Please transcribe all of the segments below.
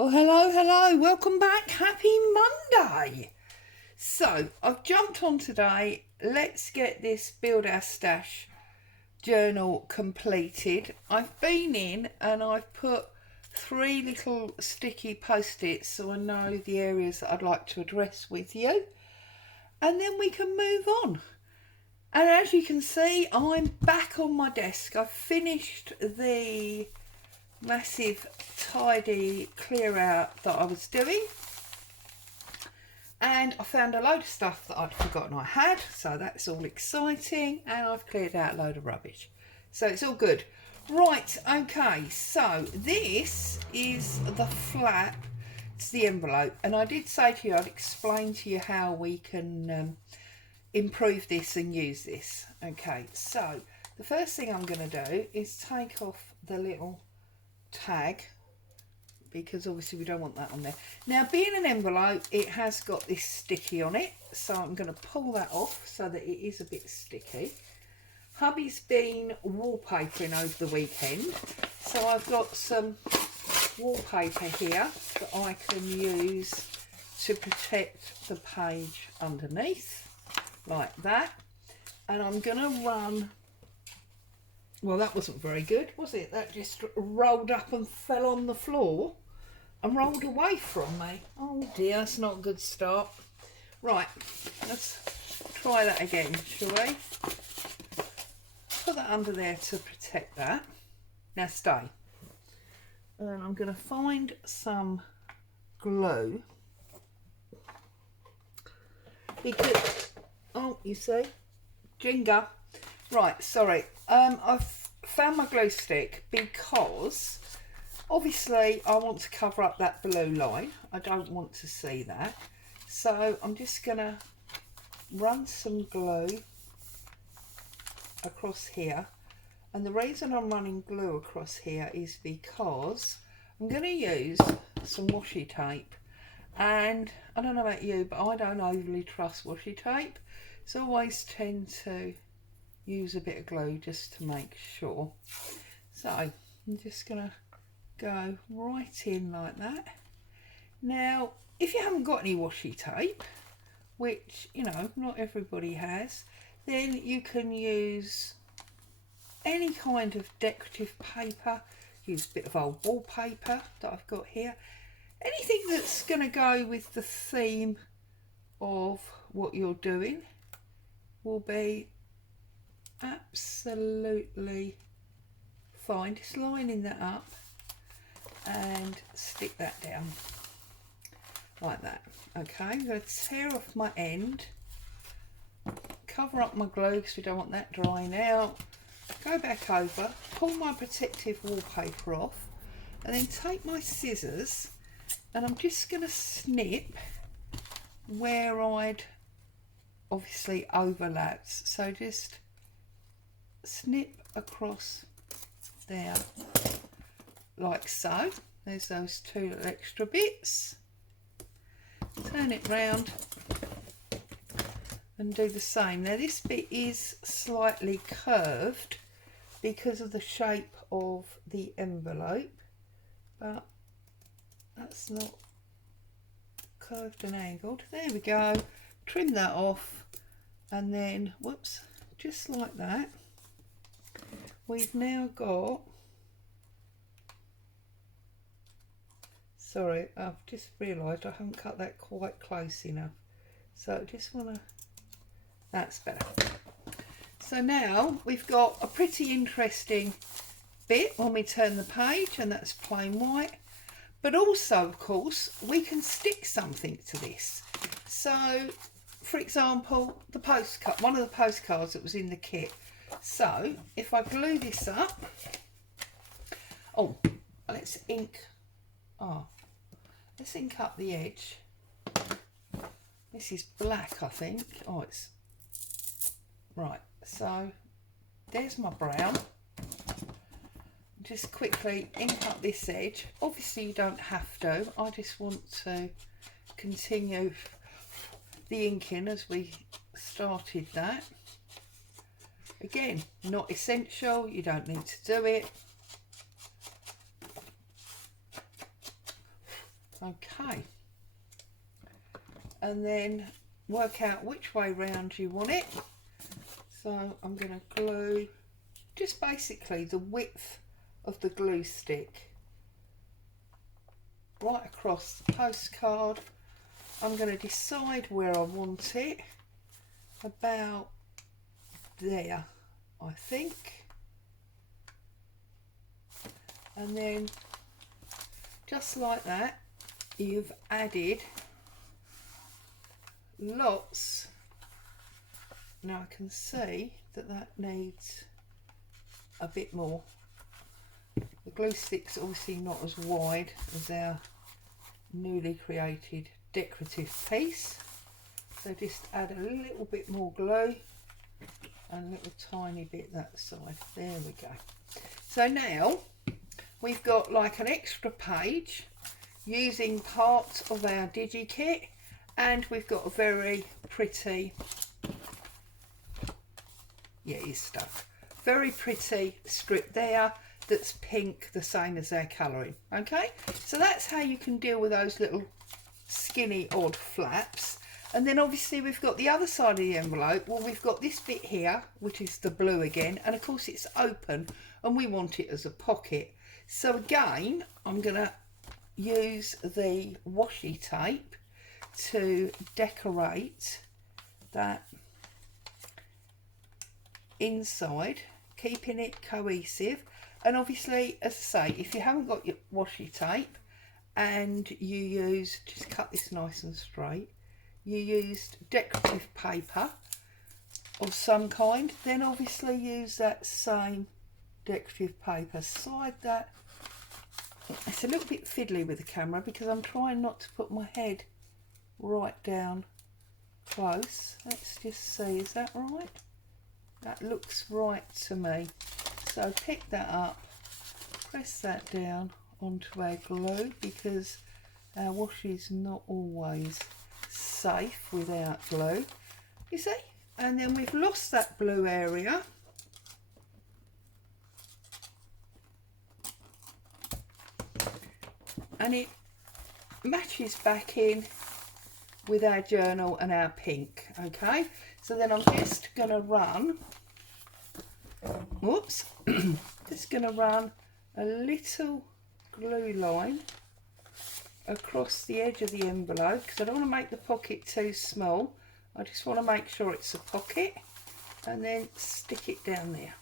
Well, hello, welcome back. Happy Monday. So, I've jumped on today. Let's get this Build Our Stash journal completed. I've been in and I've put 3 little sticky post-its so I know the areas that I'd like to address with you. And then we can move on. And as you can see, I'm back on my desk. I've finished the massive tidy clear out that I was doing, and I found a load of stuff that I'd forgotten I had, so that's all exciting, and I've cleared out a load of rubbish, so it's all good. Right, okay, so this is the flap, it's the envelope, and I did say to you I'd explain to you how we can improve this and use this. Okay, so the first thing I'm going to do is take off the little tag, because obviously we don't want that on there. Now, being an envelope, it has got this sticky on it, so I'm going to pull that off so that it is a bit sticky. Hubby's been wallpapering over the weekend, so I've got some wallpaper here that I can use to protect the page underneath, like that. And I'm going to run, well, that wasn't very good, was it? That just rolled up and fell on the floor and rolled away from me. Oh dear, that's not a good start. Right, let's try that again, shall we? Put that under there to protect that. Now stay. And I'm going to find some glue. Because, oh, you see? Jinga. Right, sorry. I've found my glue stick because obviously I want to cover up that blue line. I don't want to see that. So I'm just going to run some glue across here. And the reason I'm running glue across here is because I'm going to use some washi tape. And I don't know about you, but I don't overly trust washi tape. So I always tend to use a bit of glue just to make sure. So I'm just going to go right in like that. Now, if you haven't got any washi tape, which, you know, not everybody has, then you can use any kind of decorative paper. Use a bit of old wallpaper that I've got here. Anything that's going to go with the theme of what you're doing will be absolutely fine. Just lining that up and stick that down like that. Okay, I'm going to tear off my end, cover up my glue because we don't want that drying out, go back over, pull my protective wallpaper off, and then take my scissors and I'm just going to snip where I'd obviously overlapped. So just snip across there like so. There's those 2 little extra bits. Turn it round and do the same. Now this bit is slightly curved because of the shape of the envelope, but that's not curved and angled. There we go. Trim that off, and then whoops, just like that, we've now got, sorry, I've just realised I haven't cut that quite close enough, so I just want to, that's better. So now we've got a pretty interesting bit when we turn the page, and that's plain white. But also, of course, we can stick something to this. So, for example, the postcard, one of the postcards that was in the kit. So, if I glue this up, oh, let's ink up the edge. This is black, I think. Oh, it's right. So, there's my brown. Just quickly ink up this edge. Obviously you don't have to, I just want to continue the inking as we started that. Again, not essential, you don't need to do it. Okay, and then work out which way round you want it. So I'm going to glue just basically the width of the glue stick right across the postcard. I'm going to decide where I want it, about there I think, and then just like that you've added lots. Now I can see that that needs a bit more. The glue stick's obviously not as wide as our newly created decorative piece, so just add a little bit more glue and a little tiny bit that side. There we go. So now we've got like an extra page using part of our DigiKit, and we've got a very pretty, yeah, it's stuck, very pretty strip there that's pink, the same as our colouring. Okay, so that's how you can deal with those little skinny odd flaps. And then obviously we've got the other side of the envelope. Well, we've got this bit here, which is the blue again, and of course it's open and we want it as a pocket. So again, I'm going to use the washi tape to decorate that inside, keeping it cohesive. And obviously, as I say, if you haven't got your washi tape and you use, just cut this nice and straight, you used decorative paper of some kind, then obviously use that same decorative paper. Slide that. It's a little bit fiddly with the camera because I'm trying not to put my head right down close. Let's just see, is that right? That looks right to me. So pick that up, press that down onto our glue, because our washi is not always safe without glue, you see. And then we've lost that blue area, and it matches back in with our journal and our pink. Okay, so then I'm just going to run, whoops, just going to run a little glue line across the edge of the envelope, because I don't want to make the pocket too small. I just want to make sure it's a pocket, and then stick it down there.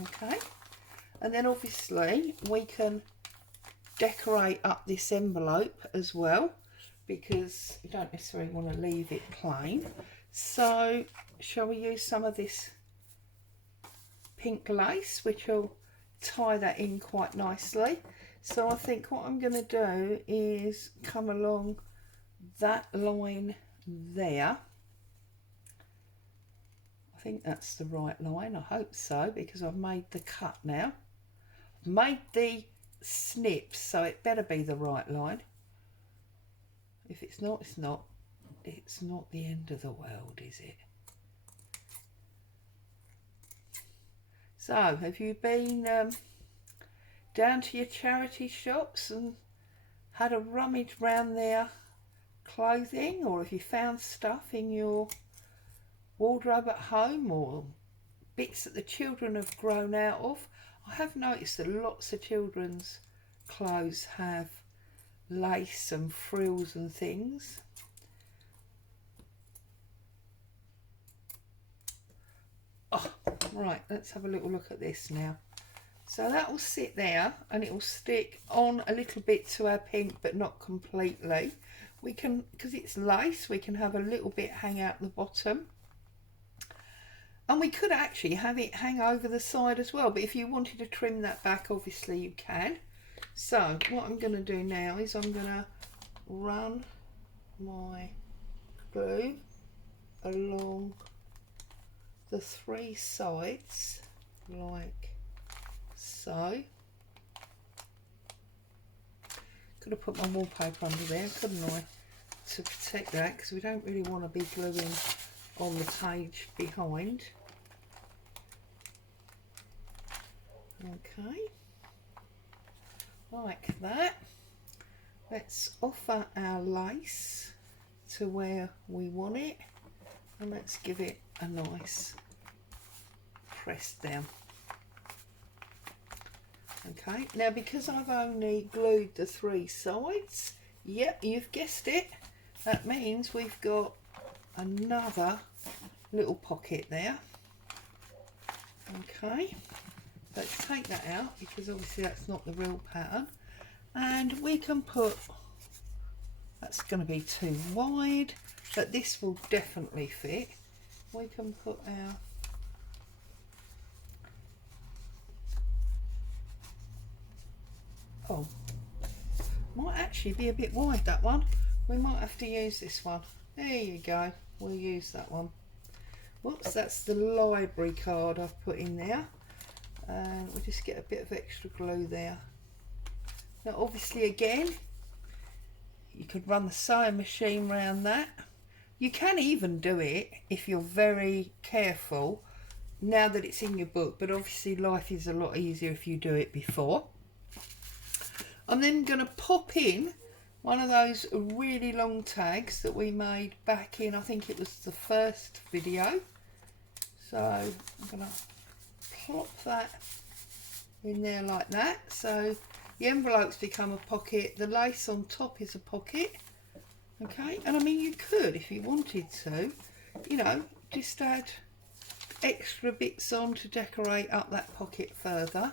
Okay, and then obviously we can decorate up this envelope as well, because you don't necessarily want to leave it plain. So shall we use some of this pink lace, which will tie that in quite nicely. So I think what I'm going to do is come along that line there. I think that's the right line, I hope so, because I've made the cut now. I've made the snips, so it better be the right line. If it's not, it's not. It's not the end of the world, is it? So, have you been down to your charity shops and had a rummage round their clothing, or have you found stuff in your wardrobe at home, or bits that the children have grown out of? I have noticed that lots of children's clothes have lace and frills and things. Oh, right, let's have a little look at this now. So that will sit there and it will stick on a little bit to our pink, but not completely. We can, because it's lace, we can have a little bit hang out the bottom. And we could actually have it hang over the side as well, but if you wanted to trim that back, obviously you can. So what I'm going to do now is I'm going to run my glue along the three sides like so. Could have put my wallpaper under there, couldn't I, to protect that, because we don't really want to be gluing on the page behind. Okay, like that. let's offer our lace to where we want it, and let's give it a nice press down. Okay, now because I've only glued the 3 sides, yep, you've guessed it, that means we've got another little pocket there. Okay, let's take that out because obviously that's not the real pattern, and we can put, that's going to be too wide, but this will definitely fit. We can put our might actually be a bit wide, that one. We might have to use this one. There you go, we'll use that one. Whoops, that's the library card I've put in there, and we'll just get a bit of extra glue there. Now obviously again, you could run the sewing machine around that. You can even do it if you're very careful now that it's in your book, but obviously life is a lot easier if you do it before. I'm then going to pop in one of those really long tags that we made back in, I think it was the first video. So I'm going to plop that in there like that. So the envelopes become a pocket, the lace on top is a pocket. Okay, and I mean you could, if you wanted to, you know, just add extra bits on to decorate up that pocket further.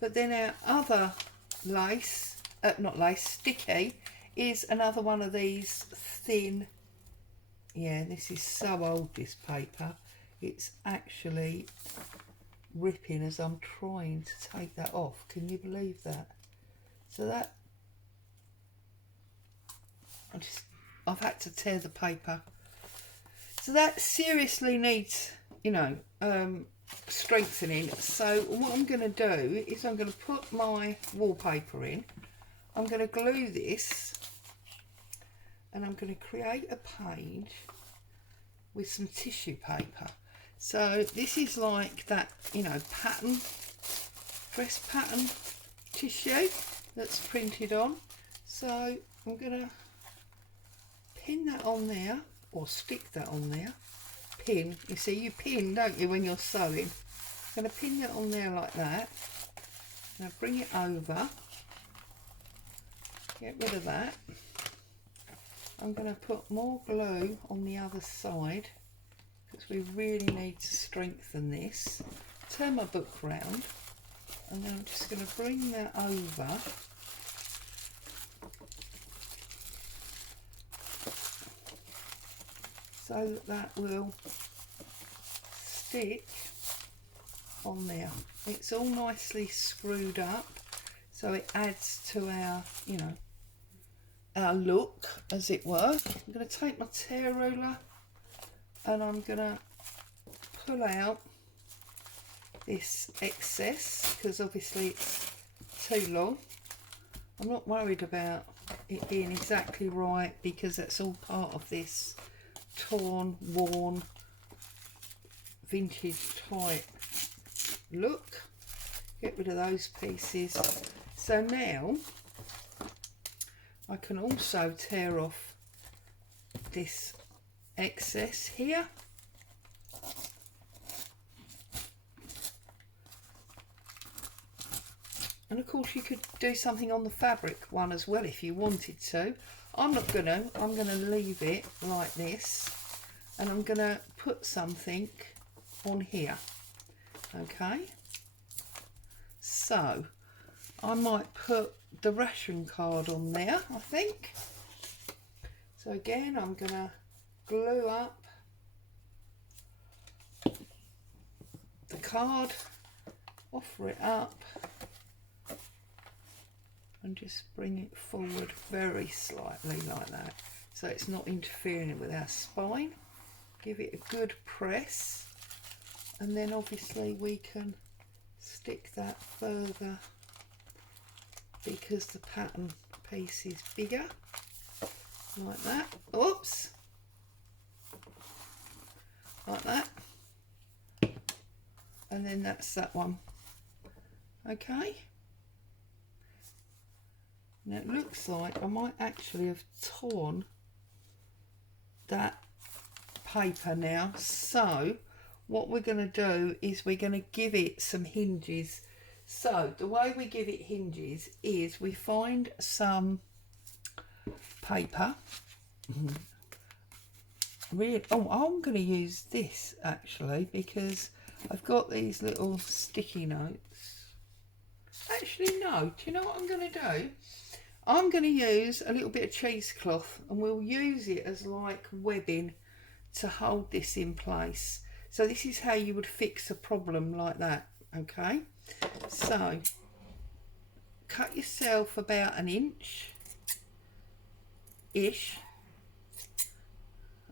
But then our other lace, not lace, sticky, is another one of these thin, yeah, this is so old, this paper, it's actually ripping as I'm trying to take that off. Can you believe that? So that, I've had to tear the paper. So that seriously needs, you know, strengthening. So what I'm going to do is I'm going to put my wallpaper in. I'm going to glue this, and I'm going to create a page with some tissue paper. So this is like that, you know, pattern, dress pattern tissue that's printed on. So I'm going to pin that on there, or stick that on there. Pin, you see, you pin, don't you, when you're sewing. I'm going to pin that on there like that. Now bring it over, get rid of that. I'm going to put more glue on the other side because we really need to strengthen this. Turn my book round, and then I'm just going to bring that over. So that that will stick on there. It's all nicely screwed up, so it adds to our, you know, our look, as it were. I'm going to take my tear ruler and I'm going to pull out this excess because obviously it's too long. I'm not worried about it being exactly right because that's all part of this torn, worn, vintage type look. Get rid of those pieces. So now I can also tear off this excess here. And of course you could do something on the fabric one as well if you wanted to. I'm not gonna, I'm gonna leave it like this, and I'm gonna put something on here. Okay, so I might put the ration card on there, I think. So again, I'm gonna glue up the card, offer it up, and just bring it forward very slightly like that, so it's not interfering with our spine. Give it a good press, and then obviously we can stick that further because the pattern piece is bigger, like that. Oops, like that, and then that's that one. Okay, And it looks like I might actually have torn that paper now. So what we're going to do is we're going to give it some hinges. So the way we give it hinges is we find some paper. Really, oh, I'm going to use this actually because I've got these little sticky notes. Actually, no. Do you know what I'm going to do? I'm going to use a little bit of cheesecloth and we'll use it as like webbing to hold this in place. So this is how you would fix a problem like that, okay? So cut yourself about an inch-ish.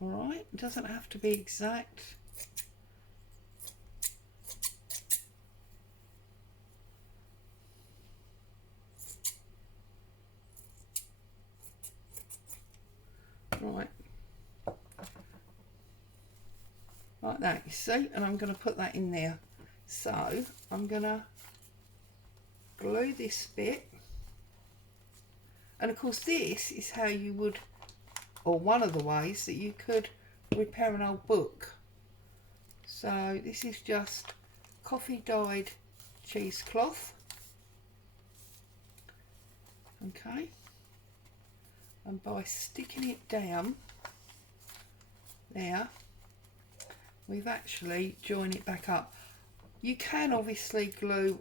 All right, it doesn't have to be exact. Right, like that, you see, and I'm going to put that in there. So I'm going to glue this bit, and of course this is how you would, or one of the ways that you could repair an old book. So this is just coffee dyed cheesecloth, okay, and by sticking it down there we've actually joined it back up. You can obviously glue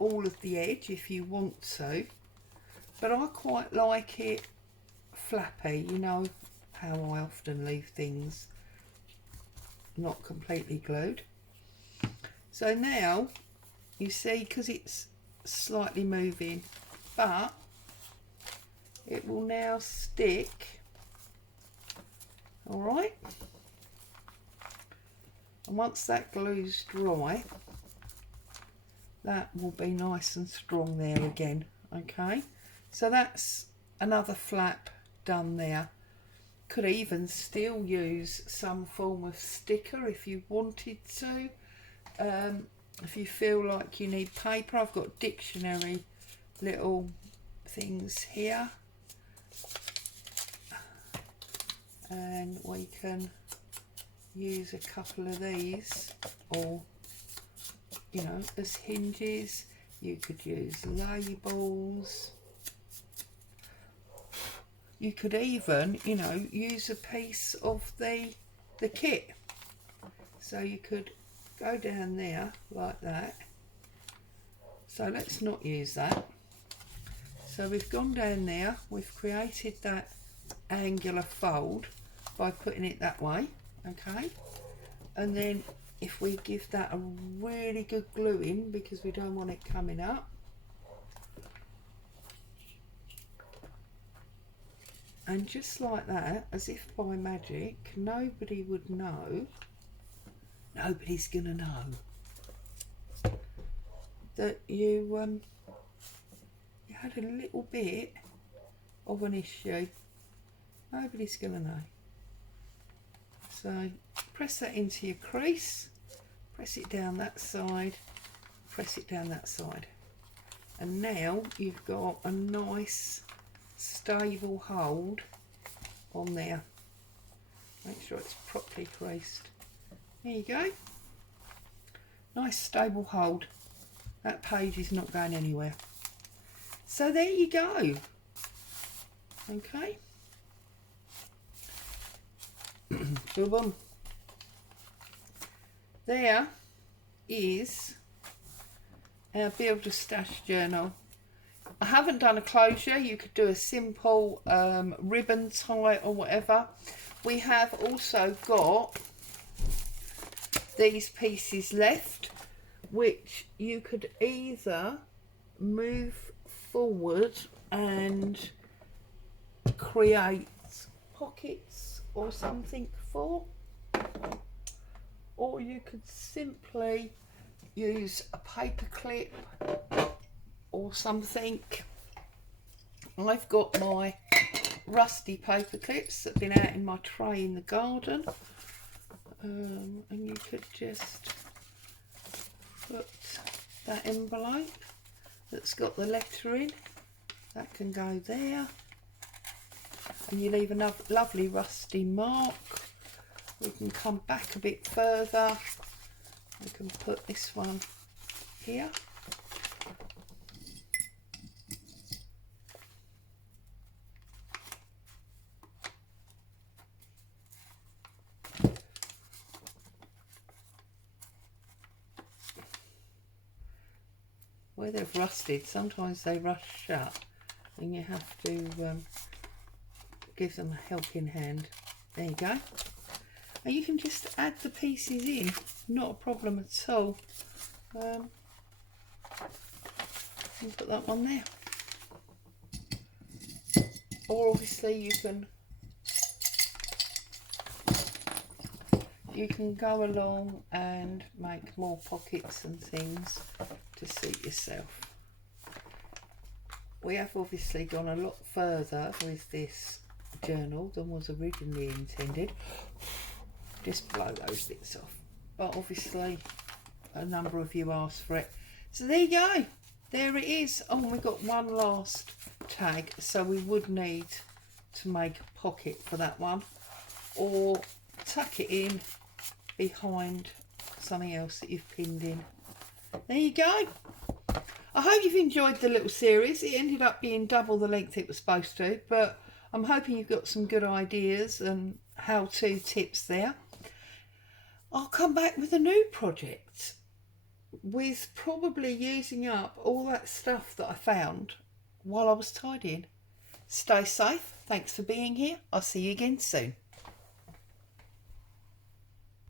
all of the edge if you want to, but I quite like it flappy. You know how I often leave things not completely glued. So now you see, because it's slightly moving, but it will now stick. All right, and once that glue's dry, that will be nice and strong there again. Okay, so that's another flap done there. Could even still use some form of sticker if you wanted to. If you feel like you need paper, I've got dictionary little things here, and we can use a couple of these, or you know, as hinges. You could use labels. You could even, you know, use a piece of the kit. So you could go down there like that. So let's not use that. So we've gone down there, we've created that angular fold by putting it that way, okay? And then if we give that a really good glue in, because we don't want it coming up, and just like that, as if by magic, nobody would know, nobody's gonna know that you had a little bit of an issue. Nobody's gonna know. So press that into your crease, press it down that side, press it down that side, and now you've got a nice stable hold on there. Make sure it's properly creased. There you go. Nice stable hold. That page is not going anywhere. So there you go. Okay. Boom. There is our Build a Stash journal. I haven't done a closure. You could do a simple ribbon tie or whatever. We have also got these pieces left, which you could either move forward and create pockets or something for, or you could simply use a paper clip or something. I've got my rusty paper clips that have been out in my tray in the garden, and you could just put that envelope that's got the lettering That can go there. And you leave a lovely rusty mark. We can come back a bit further. We can put this one here. Where they've rusted, sometimes they rust shut and you have to give them a helping hand. There you go. And you can just add the pieces in, not a problem at all. And put that one there. Or obviously you can go along and make more pockets and things to suit yourself. We have obviously gone a lot further with this journal than was originally intended. Just blow those bits off. But obviously a number of you asked for it. So there you go. There it is. Oh, and we've got one last tag. So we would need to make a pocket for that one. Or tuck it in behind something else that you've pinned in. There you go. I hope you've enjoyed the little series. It ended up being double the length it was supposed to, but I'm hoping you've got some good ideas and how-to tips there. I'll come back with a new project with probably using up all that stuff that I found while I was tidying. Stay safe. Thanks for being here. I'll see you again soon.